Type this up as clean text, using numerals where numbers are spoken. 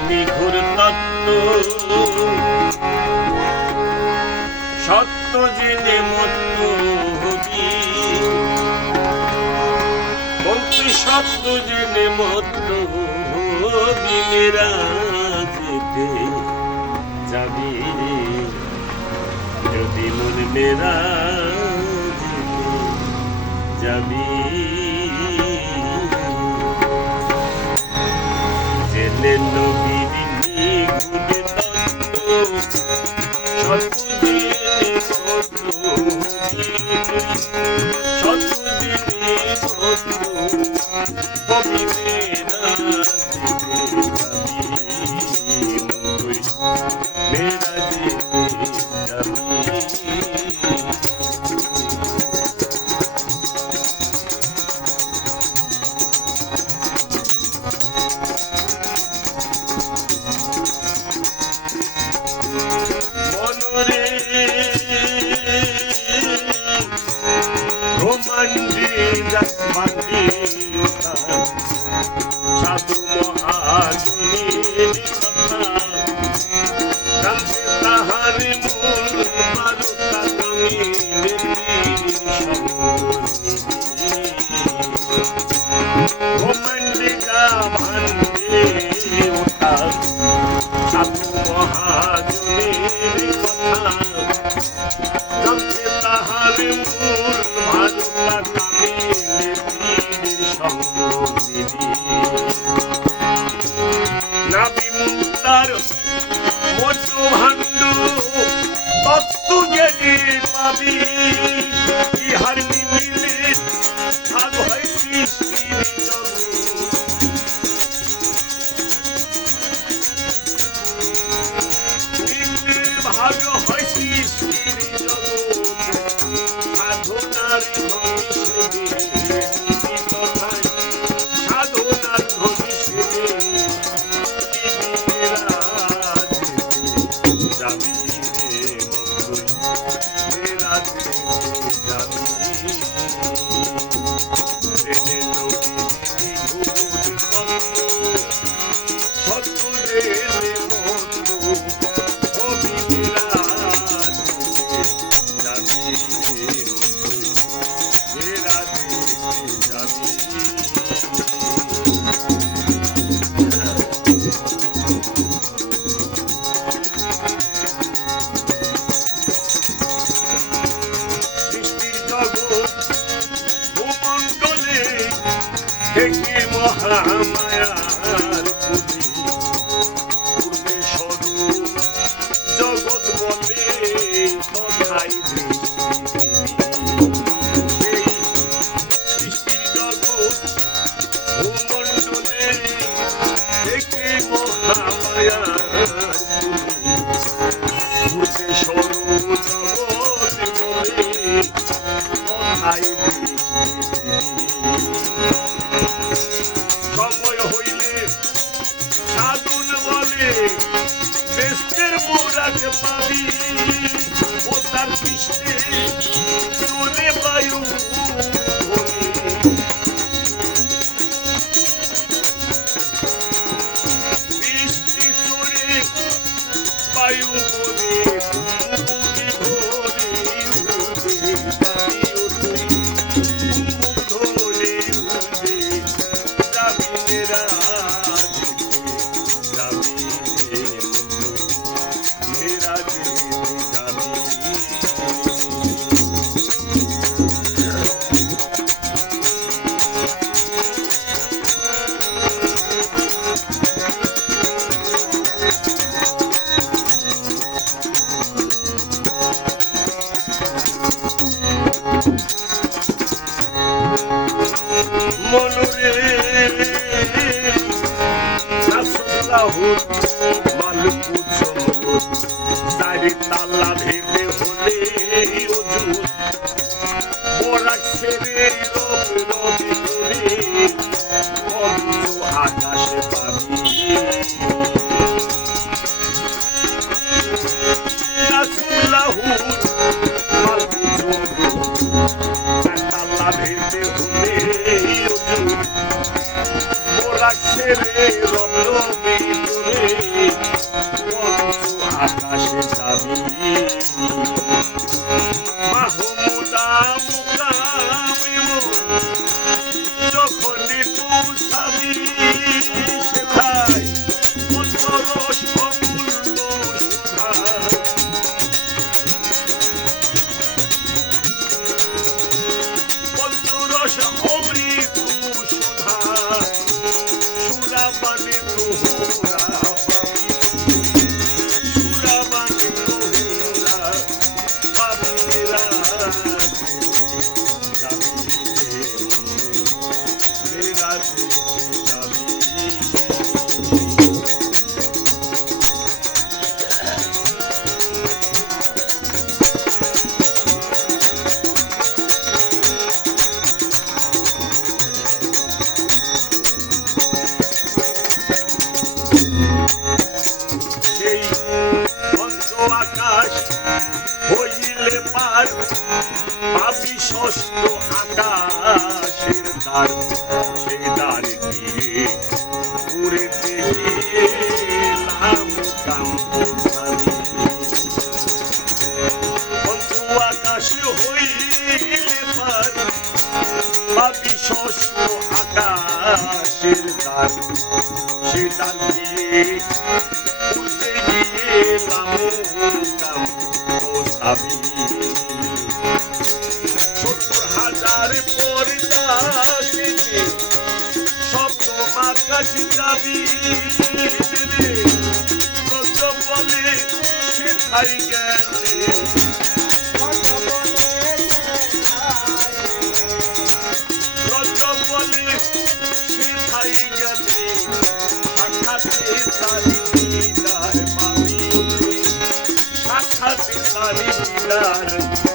নিঘুর তত্ত্ব সত্য জেনে মত্ত হবি বলতে সত্য জেনে মত্ত হবি মেরা যেতে যাবি যদি মন মেরা যেতে যাবি জেনে নবীর নিগুণ তত্ত্ব সত্য জেনে মত্ত সত্য জেনে মত্ত হবি মেরা যেতে যাবি মেরা যেতে যাবি সাধু মহাজনের কথা জানতে তাহার মূল বারুতা ঘুমান্ডিকা ভান্ডে ওঠা সাধু মহাজনের কথা জানতে তাহার মূল বারুতা নাবি মুক্তার মধ্য ভাণ্ড তত্ত্ব জ্ঞানী পাবি ইহার নিমিলে ভাগ হয় সৃষ্টির জগৎ নিমিলের ভাগ হয় সৃষ্টির জগৎ সাধনার ধনিষেধে থেকে মহামায়ার পুঁজি পূর্বে স্বরূপ জগৎ বলে তথাই সেই সৃষ্টির জগৎ ভূমণ্ডলে থেকে মহামায়ার পুঁজি পূর্বে স্বরূপ জগৎ বলে তথাই সময় হইলে সাধন বলে বেস্তের মোরাক পাবি ও তার পৃষ্ঠে চলে বায়ু পৃষ্ঠে চড়ে বায়ু বলে মালপুর সমরত চারি তাল্লা ভেবে হলে অজুত বরাক ছেড়ে রব রবি করে অঞ্চ আকাশে পাবি রাসুল্লাহুর মালপুর সমরত চারি তাল্লা ভেবে হলে অজুত বরাক ছেড়ে রব রবি করে আকাশে যাবি মাহমুদা মুকামে যখনই পৌঁছাবি সেথায় পঞ্চরস অমূল্য সুধা পঞ্চরস অমৃত সুধা সুরাবানে তোহরা সুরাবানে তোহরা পাবিরা সেই পঞ্চ আকাশ হইলে পার পাবি ষষ্ঠ আকাশের দ্বার সেই দ্বার দিয়ে উড়ে দিলাম কাম্পসারি পঞ্চ আকাশ হইলে পার পাবি ষষ্ঠ আকাশের দ্বার সেই দ্বার দিয়ে উড়তে গিয়েলাম কাম্পসারি 70,000 পর্দা কেটে শব্দ আকাশ যাবি রজ বলে সেথাই গেলে রজ বলে সেথাই গেলে সাক্ষাতে তারি দিদার পাবি সাক্ষাতে তারি দিদার